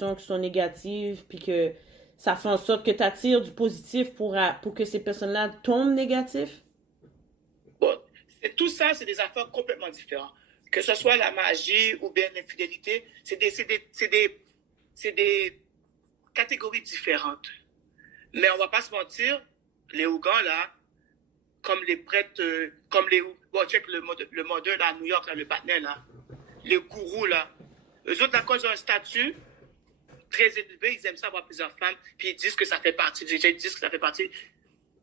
actions qui sont négatives, puis que ça fait en sorte que tu attires du positif pour que ces personnes-là tombent négatifs? Bon, tout ça, c'est des affaires complètement différentes. Que ce soit la magie ou bien l'infidélité, c'est des catégories différentes. Mais on va pas se mentir, les Ougans, là, comme les prêtres, comme les... Bon, check le modèle là, à New York, là, le partenaire, là. Les gourous, là. Eux autres, là, quand ils ont un statut très élevé, ils aiment ça avoir plusieurs femmes, puis ils disent que ça fait partie, ils disent que ça fait partie.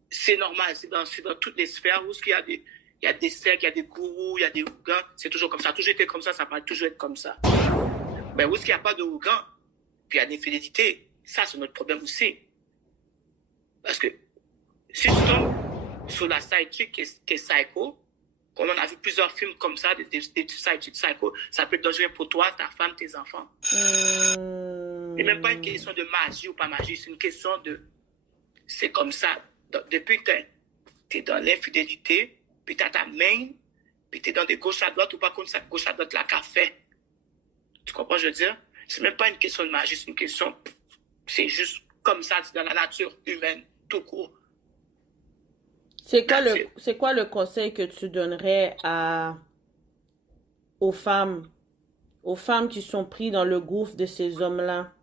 C'est normal, c'est dans toutes les sphères où il y a des sectes, il y a des gourous, il y a des Ougans, c'est toujours comme ça. Ça a toujours été comme ça va toujours être comme ça. Mais où est-ce qu'il n'y a pas de Ougans, puis il y a des infidélités, ça, c'est notre problème aussi. Parce que si tu tombes sur la side chick qui est psycho, comme on a vu plusieurs films comme ça, des side chicks psycho, ça peut être dangereux pour toi, ta femme, tes enfants. C'est même pas une question de magie ou pas magie, c'est une question de... C'est comme ça. Depuis que tu es dans l'infidélité, puis tu as ta main, puis tu es dans des gauche à droite ou pas contre cette gauche à droite, la café. Tu comprends, je veux dire? C'est même pas une question de magie, c'est une question... C'est juste comme ça, c'est dans la nature humaine, tout court. C'est quoi le conseil que tu donnerais aux femmes qui sont prises dans le gouffre de ces hommes-là,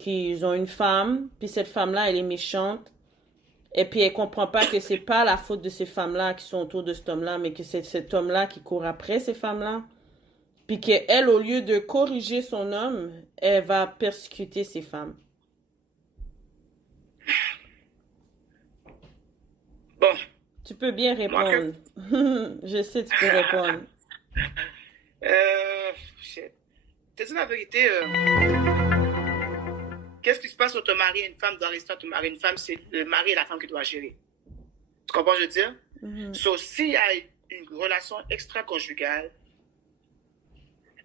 qui ont une femme, puis cette femme-là, elle est méchante, et puis elle comprend pas que c'est pas la faute de ces femmes-là qui sont autour de cet homme-là, mais que c'est cet homme-là qui court après ces femmes-là, puis qu'elle, au lieu de corriger son homme, elle va persécuter ces femmes. Bon. Tu peux bien répondre. Je sais, tu peux répondre. Te dis la vérité, qu'est-ce qui se passe quand tu maries une femme dans l'histoire, tu maries une femme, c'est le mari et la femme qui doivent gérer. Tu comprends, je veux dire? So, s'il y a une relation extra-conjugale,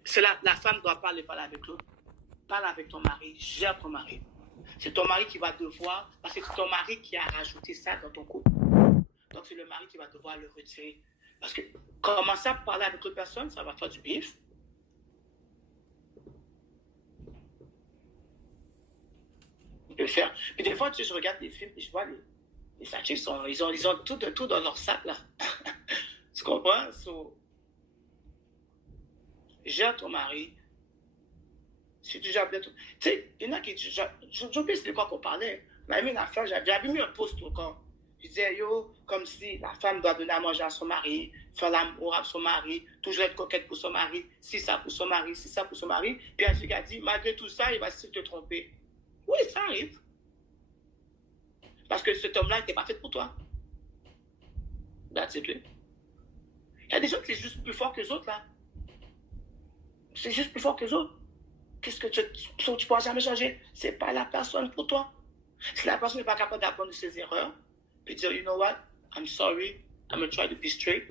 c'est la femme doit parler avec l'autre. Parle avec ton mari, gère ton mari. C'est ton mari qui va devoir, parce que c'est ton mari qui a rajouté ça dans ton couple. Donc, c'est le mari qui va devoir le retirer. Parce que commencer à parler avec l'autre personne, ça va faire du bif. Le faire. Puis des fois, tu sais, je regarde des films et je vois les sachets, ils ont tout dans leur sac, là. Tu comprends? So, gère ton mari. Si tu gères bien tout. Tu sais, il y en a qui disent, j'oublie c'est de quoi qu'on parlait. Mais une affaire, j'avais mis un post au corps. Je disais, yo, comme si la femme doit donner à manger à son mari, faire l'amour à son mari, toujours être coquette pour son mari, si ça pour son mari, si ça pour son mari. Puis un truc a dit, malgré tout ça, il va se te tromper. Oui, ça arrive. Parce que cet homme-là n'était pas fait pour toi. That's it. Il y a des gens qui sont juste plus forts que les autres, là. C'est juste plus fort que les autres. Qu'est-ce que tu ne pourras jamais changer? C'est pas la personne pour toi. Si la personne n'est pas capable d'apprendre de ses erreurs, puis dire, you know what, I'm sorry, I'm going to try to be straight.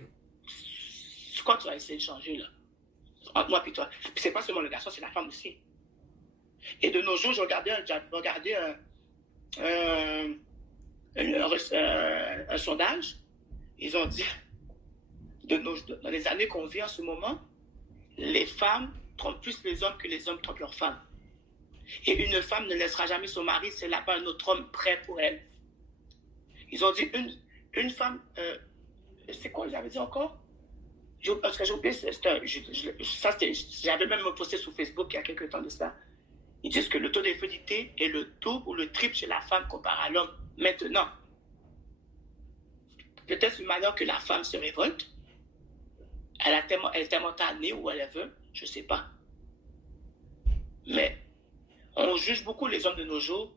C'est quoi tu vas essayer de changer, là? Entre moi et toi. Puis c'est pas seulement le garçon, c'est la femme aussi. Et de nos jours, j'ai regardé un sondage. Ils ont dit, dans les années qu'on vit en ce moment, les femmes trompent plus les hommes que les hommes trompent leurs femmes. Et une femme ne laissera jamais son mari s'il n'a pas un autre homme prêt pour elle. Ils ont dit une femme... c'est quoi j'avais dit encore? Parce que j'ai oublié, j'avais même posté sur Facebook il y a quelques temps de ça. Ils disent que le taux d'infidélité est le double ou le triple chez la femme comparé à l'homme. Maintenant, peut-être une manière que la femme se révolte. Elle est tellement tannée ou elle veut, je ne sais pas. Mais on juge beaucoup les hommes de nos jours,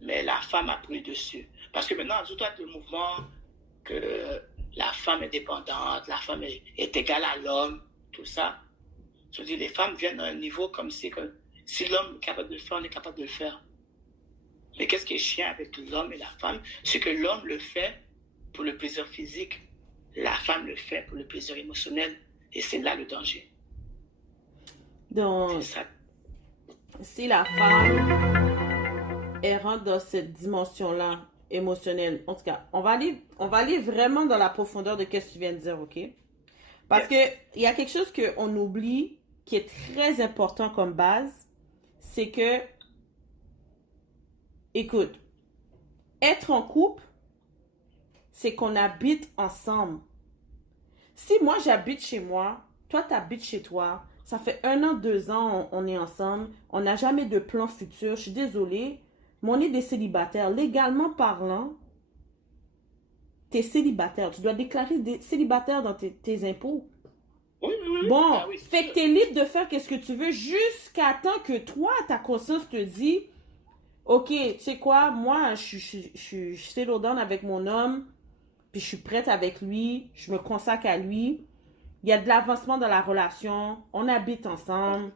mais la femme a pris le dessus. Parce que maintenant, tout le mouvement que la femme est dépendante, la femme est égale à l'homme, tout ça. Je veux dire, les femmes viennent à un niveau comme si l'homme est capable de le faire, on est capable de le faire. Mais qu'est-ce qui est chiant avec l'homme et la femme? C'est que l'homme le fait pour le plaisir physique. La femme le fait pour le plaisir émotionnel. Et c'est là le danger. Donc, si la femme elle rentre dans cette dimension-là émotionnelle, en tout cas, on va aller vraiment dans la profondeur de ce que tu viens de dire, ok? Parce que il y a quelque chose qu'on oublie qui est très important comme base, c'est que Écoute, être en couple, c'est qu'on habite ensemble. Si moi j'habite chez moi, toi t'habites chez toi, ça fait 1 an, 2 ans, on est ensemble, on n'a jamais de plan futur, je suis désolée, mais on est des célibataires. Légalement parlant, t'es célibataire. Tu dois déclarer des célibataire dans tes impôts. Oui, oui, oui. Bon, Ah oui, c'est fait que sûr. t'es libre de faire qu'est-ce que tu veux jusqu'à temps que toi, ta conscience te dit, ok, tu sais quoi, moi, je suis settle down avec mon homme, puis je suis prête avec lui, je me consacre à lui, il y a de l'avancement dans la relation, on habite ensemble.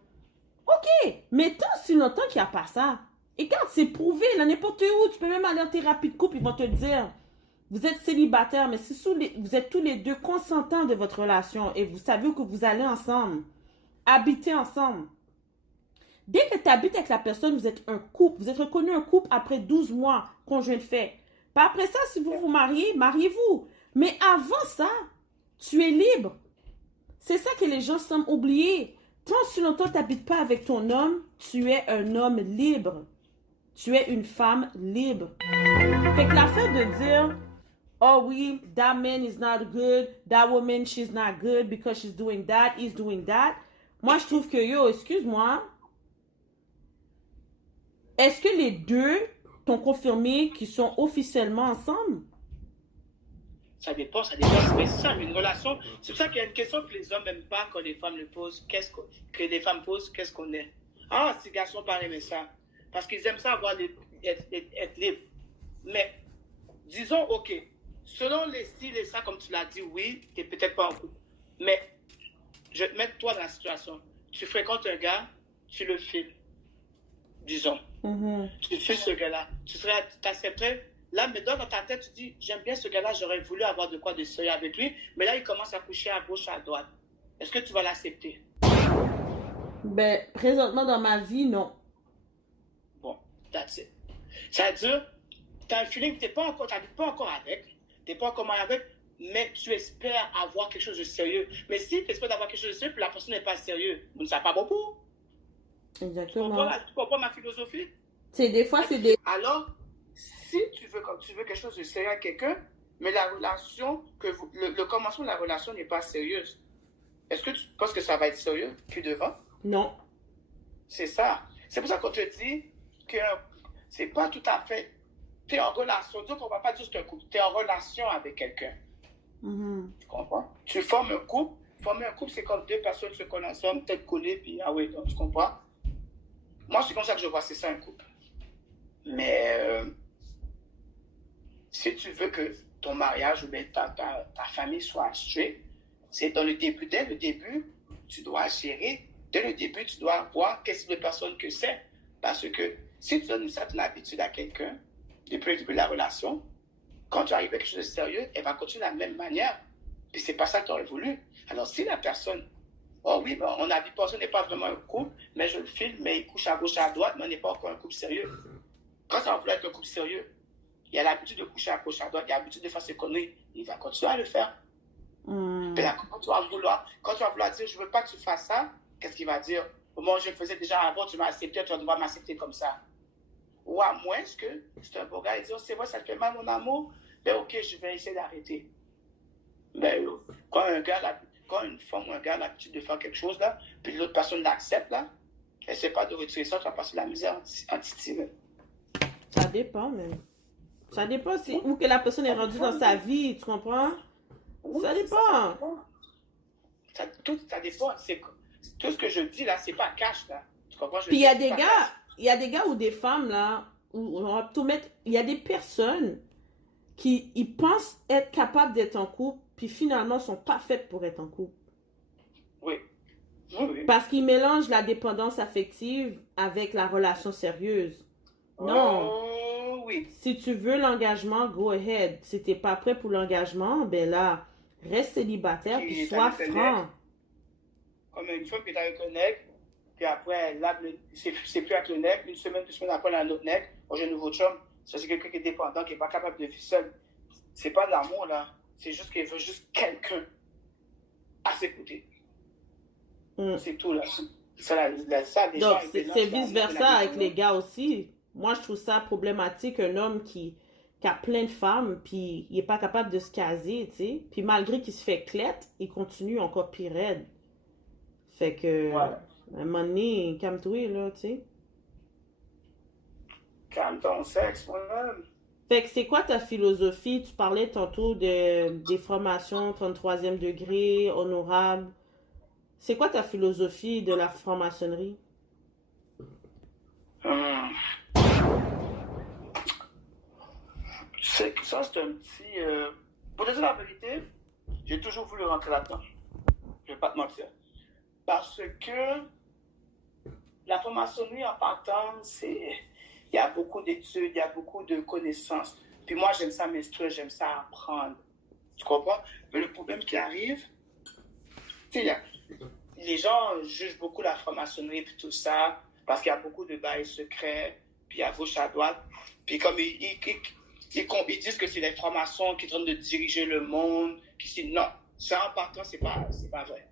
Ok, mais tant si longtemps qu'il n'y a pas ça, et quand c'est prouvé, là, n'importe où, tu peux même aller en thérapie de couple, ils vont te dire, vous êtes célibataire, mais si vous êtes tous les deux consentants de votre relation et vous savez que vous allez ensemble, habiter ensemble. Dès que tu habites avec la personne, vous êtes un couple. Vous êtes reconnu un couple après 12 mois, conjoint de fait. Puis après ça, si vous vous mariez, mariez-vous. Mais avant ça, tu es libre. C'est ça que les gens semblent oublier. Tant si longtemps tu n'habites pas avec ton homme, tu es un homme libre. Tu es une femme libre. Fait que l'affaire de dire, oh oui, that man is not good, that woman, she's not good because she's doing that, he's doing that. Moi, je trouve que, yo, excuse-moi, est-ce que les deux t'ont confirmé qu'ils sont officiellement ensemble? Ça dépend, ça dépend. Mais c'est ça, une relation. C'est pour ça qu'il y a une question que les hommes n'aiment pas quand les femmes le posent. Que les femmes posent, qu'est-ce qu'on est? Ah, ces garçons parlent aimer ça. Parce qu'ils aiment ça être libre. Mais, disons, ok, selon les styles et ça, comme tu l'as dit, oui, tu n'es peut-être pas en couple. Mais, je vais te mettre toi dans la situation. Tu fréquentes un gars, tu le files. Disons. Tu files ce gars-là. Tu t'accepterais. Là, maintenant, dans ta tête, tu dis, j'aime bien ce gars-là, j'aurais voulu avoir de quoi de sérieux avec lui. Mais là, il commence à coucher à gauche, à droite. Est-ce que tu vas l'accepter? Ben, présentement dans ma vie, non. Bon, that's it. Ça veut dire, tu as un feeling que tu n'habites pas encore avec, tu n'es pas encore marié avec, mais tu espères avoir quelque chose de sérieux. Mais si tu espères avoir quelque chose de sérieux, puis la personne n'est pas sérieuse, vous ne savez pas beaucoup. Exactement. Tu comprends ma philosophie? C'est des fois, c'est des... Alors, si tu veux quelque chose de sérieux à quelqu'un, mais la relation, le commencement de la relation n'est pas sérieuse, est-ce que tu penses que ça va être sérieux plus devant? Non. C'est ça. C'est pour ça qu'on te dit que c'est pas tout à fait. Tu es en relation. Donc, on va pas dire que c'est un couple. Tu es en relation avec quelqu'un. Tu comprends? Tu formes un couple. Former un couple, c'est comme deux personnes se connaissent ensemble, tête collée, puis ah oui, donc tu comprends? Moi, c'est comme ça que je vois, c'est ça un couple. Mais si tu veux que ton mariage ou bien ta famille soit straight, c'est dans le début, dès le début, tu dois gérer. Dès le début, tu dois voir quel type de personne que c'est. Parce que si tu donnes une certaine habitude à quelqu'un, depuis le début de la relation, quand tu arrives avec quelque chose de sérieux, elle va continuer de la même manière. Puis c'est pas ça que tu aurais voulu. Alors si la personne, oh oui, ben, on n'habite pas, on n'est pas vraiment un couple, mais je le filme, mais il couche à gauche, à droite, mais on n'est pas encore un couple sérieux. Quand ça va vouloir être un couple sérieux, il a l'habitude de coucher à gauche, à droite, il a l'habitude de faire ses conneries, il va continuer à le faire. Puis là, quand tu vas vouloir dire, je veux pas que tu fasses ça, qu'est-ce qu'il va dire? Moi, je le faisais déjà avant, tu m'as accepté, tu vas devoir m'accepter comme ça. Ou à moins que c'est un beau gars et dire, c'est vrai, ça te fait mal, mon amour, ben ok, je vais essayer d'arrêter. Ben, quand une femme ou un gars a l'habitude de faire quelque chose, là, puis l'autre personne l'accepte, là, elle ne sait pas de retirer ça, tu vas passer la misère en titille. Ça dépend, mais... Ça dépend où que la personne est rendue dans sa vie, tu comprends? Oui, ça dépend. Ça dépend. Tout ce que je dis, là, c'est pas cash, là. Tu comprends? Puis il y a des gars ou des femmes, là, où on va tout mettre... Il y a des personnes qui ils pensent être capables d'être en couple, puis finalement sont pas faites pour être en couple. Oui. Oui. Parce qu'ils mélangent la dépendance affective avec la relation sérieuse. Non. Oh, oui. Si tu veux l'engagement, go ahead. Si t'es pas prêt pour l'engagement, ben là, reste célibataire puis sois franc. Comme une fois que tu as un connect, puis après, là, c'est plus avec le nec, une semaine, 2 semaines après, on a un autre nec, j'ai un nouveau chum. Ça, c'est quelqu'un qui est dépendant, qui n'est pas capable de vivre seul. C'est pas de l'amour, là. C'est juste qu'il veut juste quelqu'un à s'écouter. C'est tout, là. Ça, les Donc, gens, c'est vice-versa avec les gars aussi. Moi, je trouve ça problématique, un homme qui a plein de femmes, puis il est pas capable de se caser, tu sais. Puis malgré qu'il se fait clète, il continue encore pire raide. Fait que, Ouais. à un moment donné, calme-toi, là, tu sais. Calme ton sexe, moi-même. Fait que c'est quoi ta philosophie? Tu parlais tantôt des formations 33e degré, honorable. C'est quoi ta philosophie de la franc-maçonnerie? Hum. Ça, c'est un petit. Pour te dire la vérité, j'ai toujours voulu rentrer là-dedans. Je vais pas te mentir. Parce que la franc-maçonnerie en partant, c'est. Il y a beaucoup d'études, il y a beaucoup de connaissances. Puis moi, j'aime ça m'instruire, j'aime ça apprendre. Tu comprends? Mais le problème qui arrive, tu sais, les gens jugent beaucoup la franc-maçonnerie et tout ça, parce qu'il y a beaucoup de bails secrets, puis à gauche, à droite. Puis comme ils disent que c'est les francs-maçons qui sont en train de diriger le monde, non, ça en partant, c'est pas vrai.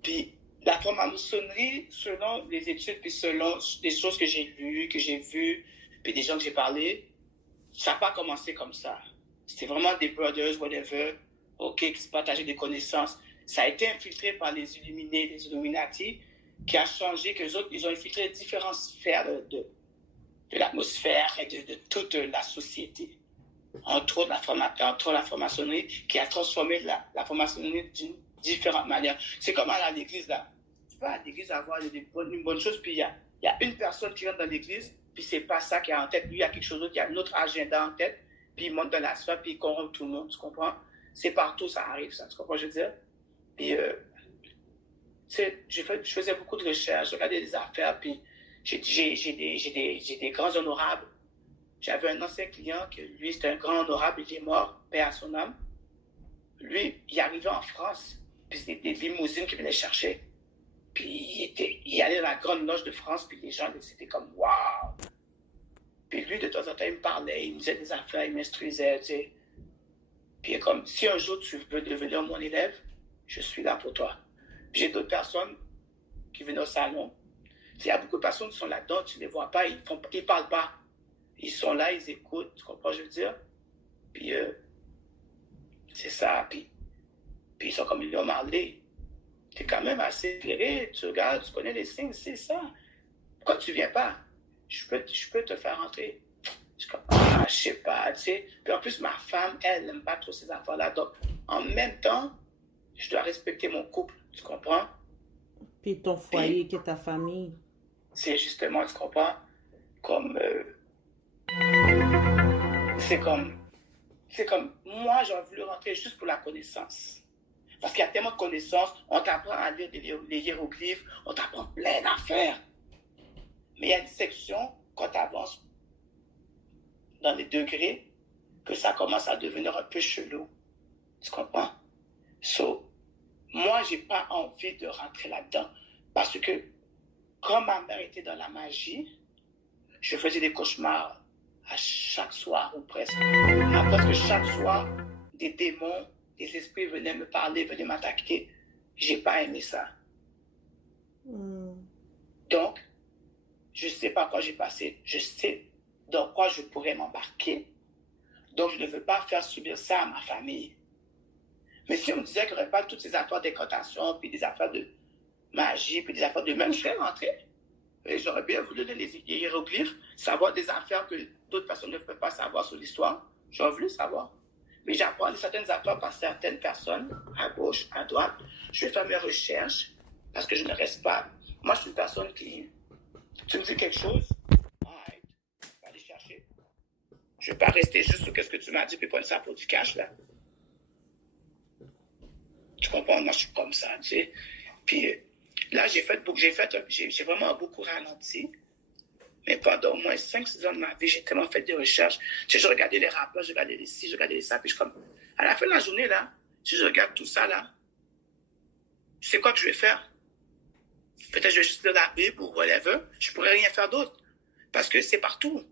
Puis la franc-maçonnerie, selon les études, puis selon des choses que j'ai lues, que j'ai vues, puis des gens que j'ai parlé, ça n'a pas commencé comme ça. C'était vraiment des brothers, whatever, ok, qui se partageaient des connaissances. Ça a été infiltré par les Illuminés, les Illuminati, qui a changé, qu'eux autres, ils ont infiltré différentes sphères de l'atmosphère et de toute la société. Entre autres, la franc-maçonnerie, qui a transformé la franc-maçonnerie d'une différente manière. C'est comme à l'église, là. Tu peux à l'église avoir une bonne chose, puis il y a une personne qui rentre dans l'église, puis c'est pas ça qu'il a en tête. Lui, il y a quelque chose d'autre, il y a un autre agenda en tête, puis il monte dans la sphère, puis il corrompt tout le monde, tu comprends? C'est partout, ça arrive, ça, tu comprends, je veux dire? Puis, je faisais beaucoup de recherches, je regardais des affaires, puis j'ai des grands honorables. J'avais un ancien client, que lui, c'était un grand honorable, il est mort, paix à son âme. Lui, il arrivait en France, puis c'était des limousines qui venaient chercher. Puis il allait dans la grande loge de France, puis les gens, c'était comme waouh! Puis lui, de temps en temps, il me parlait, il me disait des affaires, il m'instruisait, tu sais. Puis comme, si un jour tu veux devenir mon élève, je suis là pour toi. Puis j'ai d'autres personnes qui viennent au salon. Il y a beaucoup de personnes qui sont là-dedans, tu ne les vois pas, ils parlent pas. Ils sont là, ils écoutent, tu comprends, je veux dire? Puis c'est ça, puis ils sont comme William Marley. Tu es quand même assez éclairé, tu regardes, tu connais les signes, c'est ça. Pourquoi tu viens pas? Je peux te faire rentrer. Je suis comme, je sais pas, tu sais. Puis en plus, ma femme, elle n'aime pas trop ces affaires-là. Donc, en même temps, je dois respecter mon couple, tu comprends? Puis ton foyer, qui est ta famille. C'est justement, tu comprends? Comme, c'est comme, moi, j'ai voulu rentrer juste pour la connaissance. Parce qu'il y a tellement de connaissances, on t'apprend à lire les hiéroglyphes, on t'apprend plein d'affaires. Mais il y a une section, quand tu avances dans les degrés, que ça commence à devenir un peu chelou. Tu comprends? So, moi, j'ai pas envie de rentrer là-dedans. Parce que, quand ma mère était dans la magie, je faisais des cauchemars à chaque soir, ou presque. À presque chaque soir, des démons, des esprits venaient me parler, venaient m'attaquer. J'ai pas aimé ça. Donc, je sais pas quoi j'ai passé. Je sais dans quoi je pourrais m'embarquer. Donc, je ne veux pas faire subir ça à ma famille. Mais si on me disait qu'il n'y aurait pas toutes ces affaires d'incantation, puis des affaires de magie, puis des affaires de même, je serais rentré. Et j'aurais bien voulu donner les hiéroglyphes, savoir des affaires que d'autres personnes ne peuvent pas savoir sur l'histoire. J'aurais voulu savoir. Mais j'apprends certaines affaires par certaines personnes, à gauche, à droite. Je vais faire mes recherches, parce que je ne reste pas. Moi, je suis une personne qui... Tu me dis quelque chose, arrête, je vais aller chercher. Je ne vais pas rester juste sur ce que tu m'as dit, puis prendre ça pour du cash, là. Tu comprends? Moi, je suis comme ça, tu sais. Puis là, j'ai vraiment beaucoup ralenti. Mais pendant au moins 5-6 ans de ma vie, j'ai tellement fait des recherches. Tu sais, je regardais les rappeurs, je regardais les ci, je regardais les ça. Puis je comme, à la fin de la journée, là, si je regarde tout ça, là, tu sais quoi que je vais faire? Peut-être que je vais juste lire la Bible ou whatever. Je pourrais rien faire d'autre. Parce que c'est partout.